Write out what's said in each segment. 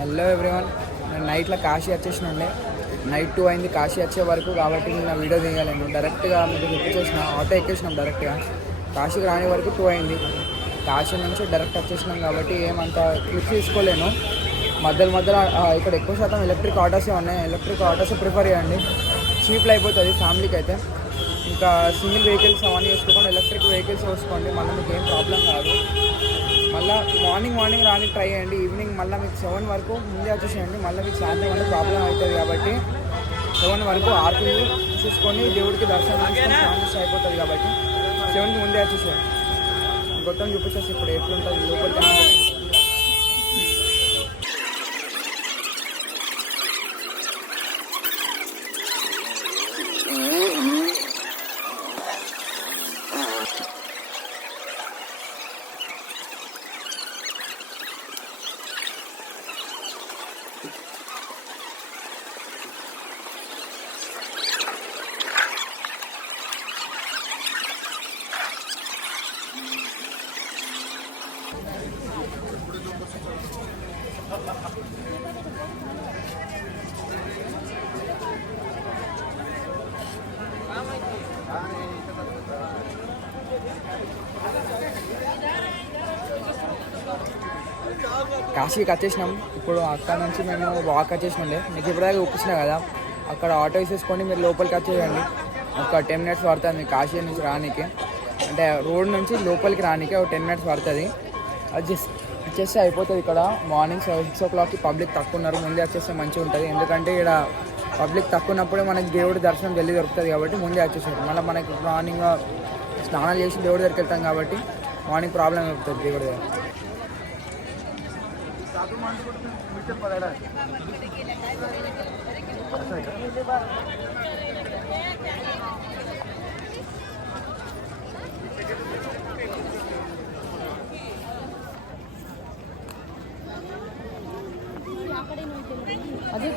Hello everyone, నేను నైట్లో Kashi వచ్చేసినండి. Night 2 అయింది కాశీ వచ్చే వరకు. కాబట్టి నేను వీడియో తీయలేను. డైరెక్ట్గా మీకు ఎక్కించేసిన ఆటో ఎక్కేసినాం. డైరెక్ట్గా కాశీకి రాని వరకు 2 అయింది. కాశీ నుంచి డైరెక్ట్ వచ్చేసినాం కాబట్టి ఏమంత క్లిప్స్ తీసుకోలేను. మధ్యలో ఇక్కడ ఎక్కువ శాతం ఎలక్ట్రిక్ ఆటోసే ఉన్నాయి. ఎలక్ట్రిక్ ఆటోసే ప్రిఫర్ చేయండి, చీప్లో అయిపోతుంది ఫ్యామిలీకి అయితే. ఇంకా సింగిల్ వెహికల్స్ అవన్నీ వేసుకోకుండా ఎలక్ట్రిక్ వెహికల్స్ వేసుకోండి, మళ్ళీ మీకు ఏం ప్రాబ్లం కాదు. మళ్ళీ మార్నింగ్ రానికి ట్రై చేయండి. ఈవినింగ్ మళ్ళీ మీకు 7 వరకు ముందే వచ్చేసేయండి. మళ్ళీ మీకు సాయంత్రం వల్ల ప్రాబ్లం అవుతుంది కాబట్టి 7 వరకు ఆర్తి చూసుకొని దేవుడికి దర్శనం చేసుకొని స్నానం చేసి అయిపోతుంది కాబట్టి 7కి ముందే వచ్చేసేయండి. మొత్తం చూపించేసి ఇప్పుడు ఎట్లుంటుంది లోపలికి. కాశీకి వచ్చేసినాం. ఇప్పుడు అక్కడ నుంచి మేము వాక్ వచ్చేసినాండే. మీకు ఇప్పటిదాకా చూపించినా కదా, అక్కడ ఆటో వేసేసుకొని మీరు లోపలికి వచ్చేయండి. ఒక 10 మినిట్స్ పడుతుంది మీకు కాశీ నుంచి రానికి. అంటే రోడ్ నుంచి లోపలికి రానికి ఒక 10 మినిట్స్ పడుతుంది. అది వచ్చేస్తే అయిపోతుంది. ఇక్కడ మార్నింగ్ 6 o'clockకి పబ్లిక్ తక్కువ ఉన్నారు. ముందే వచ్చేస్తే మంచిగా ఉంటుంది. ఎందుకంటే ఇక్కడ పబ్లిక్ తక్కువ ఉన్నప్పుడే మనకి దేవుడి దర్శనం జల్దీ దొరుకుతుంది కాబట్టి ముందే వచ్చేసారు. మళ్ళీ మనకి మార్నింగ్ స్నానాలు చేసి దేవుడి దగ్గరికి వెళ్తాం కాబట్టి మార్నింగ్ ప్రాబ్లం అవుతుంది దేవుడి దగ్గర. అదే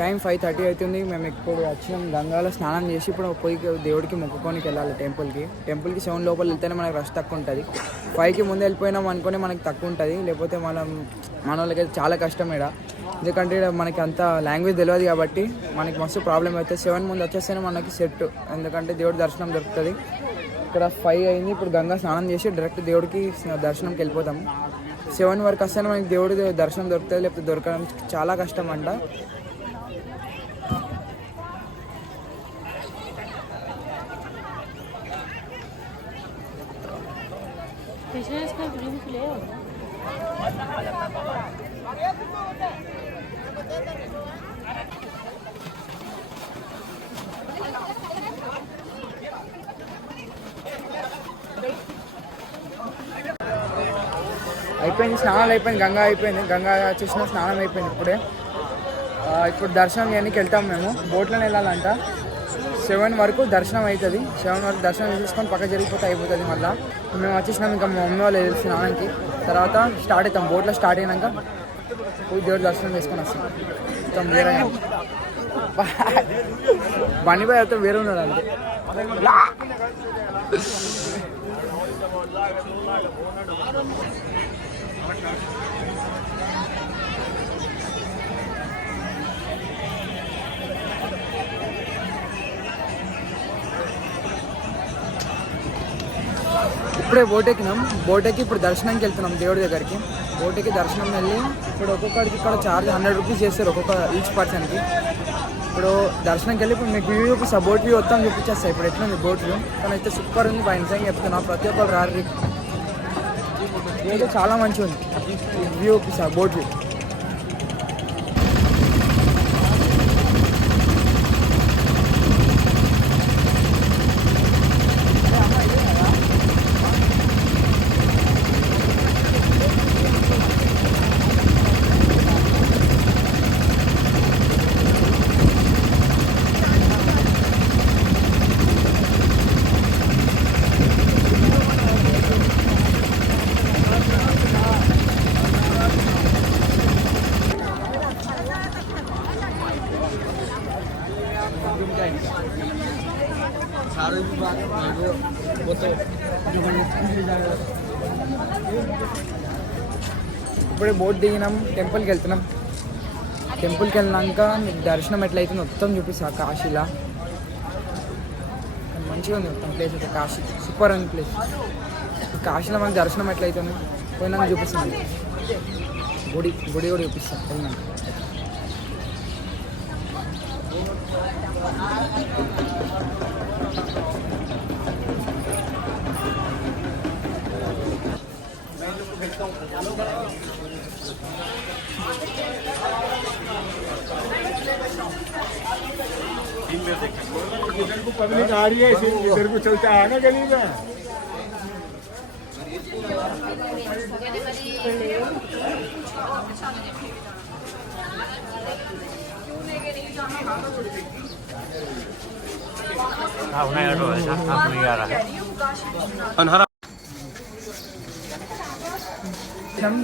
టైం 5:30 అవుతుంది. మేము ఇప్పుడు వచ్చినాం. గంగాలో స్నానం చేసి ఇప్పుడు పోయి దేవుడికి మొక్కుకోనికి వెళ్ళాలి టెంపుల్కి 7 లోపల వెళ్తేనే మనకి రష్ తక్కువ ఉంటుంది. 5కి ముందు వెళ్ళిపోయినాం అనుకుని మనకి తక్కువ ఉంటుంది. లేకపోతే మన వాళ్ళకి చాలా కష్టం ఇక్కడ. ఎందుకంటే ఇక్కడ మనకి అంత లాంగ్వేజ్ తెలియదు కాబట్టి మనకి మస్తు ప్రాబ్లం అవుతుంది. 7 ముందు వచ్చేస్తేనే మనకి సెట్, ఎందుకంటే దేవుడి దర్శనం దొరుకుతుంది. ఇక్కడ 5 అయింది. ఇప్పుడు గంగా స్నానం చేసి డైరెక్ట్ దేవుడికి దర్శనంకి వెళ్ళిపోతాం. 7 వరకు వస్తేనే మనకి దేవుడి దర్శనం దొరుకుతుంది, లేకపోతే దొరకడం చాలా కష్టం అంట. అయిపోయింది, స్నానాలు అయిపోయింది, గంగా అయిపోయింది. గంగా చూసిన స్నానం అయిపోయింది. ఇప్పుడు దర్శనం చేయడానికి వెళ్తాం. మేము బోట్లోనే వెళ్ళాలంట. 7 వరకు దర్శనం అవుతుంది. 7 వరకు దర్శనం చేసుకొని పక్క జరిగిపోతే అయిపోతుంది. మళ్ళీ మేము వచ్చేసినాం. ఇంకా మా మమ్మీ వాళ్ళు వెళ్ళి స్నానానికి తర్వాత స్టార్ట్ అవుతాం. బోట్లో స్టార్ట్ అయినాక పోయి దేవుడు దర్శనం చేసుకొని వస్తాం. మొత్తం వేరే బండి పోయి అయితే వేరే ఉన్నాడు అంతే. ఇప్పుడే బోట్ ఎక్కినాం. బోట్ ఎక్కి ఇప్పుడు దర్శనానికి వెళ్తున్నాం దేవుడి దగ్గరికి. బోట్ ఎక్కి దర్శనం వెళ్ళి ఇప్పుడు ఒక్కొక్కడికి ఇక్కడ ఛార్జ్ 100 రూపీస్ చేస్తారు ఒక్కొక్క ఈచ్ పర్సన్కి. ఇప్పుడు దర్శనంకి వెళ్ళి ఇప్పుడు మీకు వ్యూ చూపిస్తా, బోట్ వ్యూ మొత్తం చూపించేస్తాయి. ఇప్పుడు ఎట్లుంది బోట్ వ్యూ, కానీ అయితే సూపర్ ఉంది. బై నిజంగా చెప్తున్నా, ప్రతి ఒక్కరు రారు. అయితే చాలా మంచిగా ఉంది వ్యూ చూపిస్తా, బోట్ వ్యూ. ఇప్పుడే బోట్ దిగినాం, టెంపుల్కి వెళ్తున్నాం. టెంపుల్కి వెళ్ళినాక మీకు దర్శనం ఎట్లయితే మొత్తం చూపిస్తా. కాశీలా మంచిగా ఉంది మొత్తం ప్లేస్ అయితే. కాశీ సూపర్ ఉంది ప్లేస్. కాశీలో మనకి దర్శనం ఎట్లయితుంది పోయినాక చూపిస్తాను. గుడి గుడి కూడా చూపిస్తాను పోయినాక. इधर को पब्लिक आ रही है, इधर को चलता है ना गली में.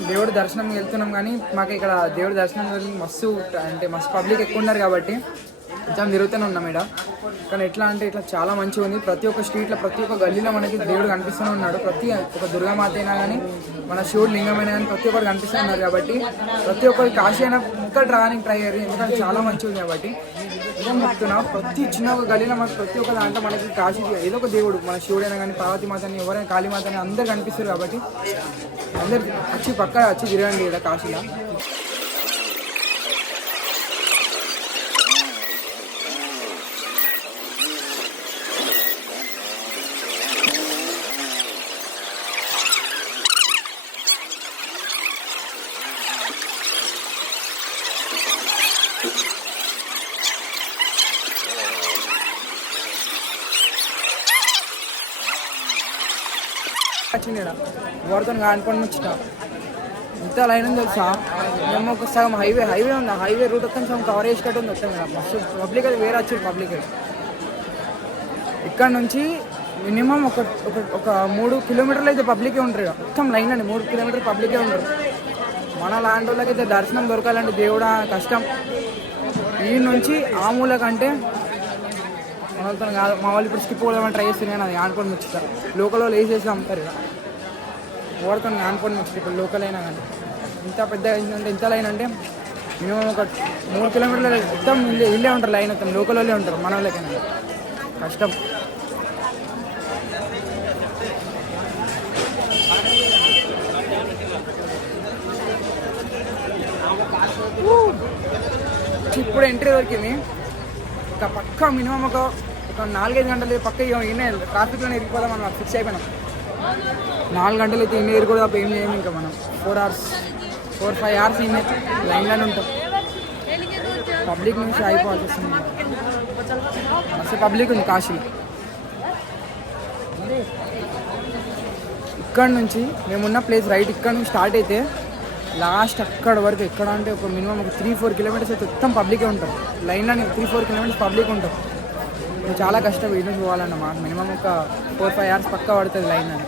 దేవుడి దర్శనం వెళ్తున్నాం కానీ మాకు ఇక్కడ దేవుడి దర్శనం మస్తు అంటే మస్తు పబ్లిక్ ఎక్కువ ఉన్నారు కాబట్టి కొంచెం తిరుగుతూనే ఉన్నాం ఇక్కడ. కానీ ఎట్లా అంటే ఇట్లా చాలా మంచిగా ఉంది. ప్రతి ఒక్క స్ట్రీట్లో ప్రతి ఒక్క గల్లీలో మనకి దేవుడు కనిపిస్తూనే ఉన్నాడు. ప్రతి ఒక దుర్గామాత అయినా కానీ మన శివుడు లింగమైనా కానీ ప్రతి ఒక్కరు కనిపిస్తూ ఉన్నారు కాబట్టి ప్రతి ఒక్కరికి కాశీ అయినా ఒక్కటి రావడానికి ట్రై అయ్యారు. ఎందుకంటే చాలా మంచిగా ఉంది కాబట్టి నిజం చెప్తున్నా. ప్రతి చిన్న ఒక గల్లీలో మనకి ప్రతి ఒక్క దాంట్లో మనకి కాశీ ఏదో ఒక దేవుడు మన శివుడైనా కానీ పార్వతి మాతని ఎవరైనా కాళీమాతని అందరు కనిపిస్తారు కాబట్టి అందరు వచ్చి పక్క వచ్చి తిరగండి ఇక్కడ కాశీలో. వచ్చింది ఎవరితో అనుకోని వచ్చిన ఇంత లైన్ ఉంది తెలుసా. మేము ఒక సగం హైవే ఉంది. హైవే రూట్ మొత్తం సగం కవర్ చేసేటట్టు ఉంది మొత్తం. మస్తు పబ్లిక్ అది వేరే వచ్చారు పబ్లిక్. ఇక్కడ నుంచి మినిమం ఒక 3 కిలోమీటర్లు అయితే పబ్లికే ఉంటారు. మొత్తం లైన్ అండి 3 కిలోమీటర్ పబ్లికే ఉంటారు. మన లాంటి వాళ్ళకి అయితే దర్శనం దొరకాలంటే దేవుడా కష్టం. ఈ నుంచి ఆ మూల కంటే వాళ్ళతో కాదు. మా వాళ్ళు ఇప్పుడు స్కిప్ పోదామని ట్రై చేస్తున్నాను. అది ఆనుకొని ముచ్చుతారు. లోకల్ వాళ్ళు వేసేసి అమ్ముతారు ఇక. ఓడతాను ఆనుకొని ముచ్చుతారు. ఇప్పుడు లోకల్ అయినా కానీ ఇంత పెద్ద అంటే ఇంత లైన్ అంటే మినిమం ఒక 3 కిలోమీటర్లు మొత్తం ఇల్లే ఉంటారు. లైన్ మొత్తం లోకల్ వాళ్ళే ఉంటారు. మన వాళ్ళకైనా కష్టం. ఇప్పుడు ఎంట్రీ దొరికింది. ఇంకా పక్క మినిమం ఒక 4-5 గంటలు పక్క ఇన్నే ట్రాఫిక్లోనే ఎరిగిపోదాం మనం ఫిక్స్ అయిపోయినాం. 4 గంటలు అయితే ఇన్ని ఎరుగుదా ఏం చేయము. ఇంకా మనం 4-5 అవర్స్ ఇన్నే లైన్లోనే ఉంటాం. పబ్లిక్ నుంచి అయిపోవాల్సి వస్తుంది. అసలు పబ్లిక్ ఉంది కాశీలో. ఇక్కడ నుంచి మేమున్న ప్లేస్ రైట్ ఇక్కడ నుంచి స్టార్ట్ అయితే లాస్ట్ అక్కడ వరకు ఎక్కడ అంటే ఒక మినిమం ఒక 3-4 కిలోమీటర్స్ అయితే మొత్తం పబ్లికే ఉంటాం. లైన్లో 3-4 కిలోమీటర్స్ పబ్లిక్ ఉంటాం. చాలా కష్టం వీటి నుంచి పోవాలన్న మాకు మినిమం ఒక 4-5 అవర్స్ పక్కా పడుతుంది లైన్ అని.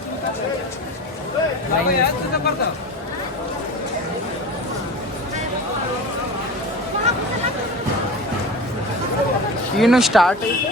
ఈ నుంచి స్టార్ట్ అయితే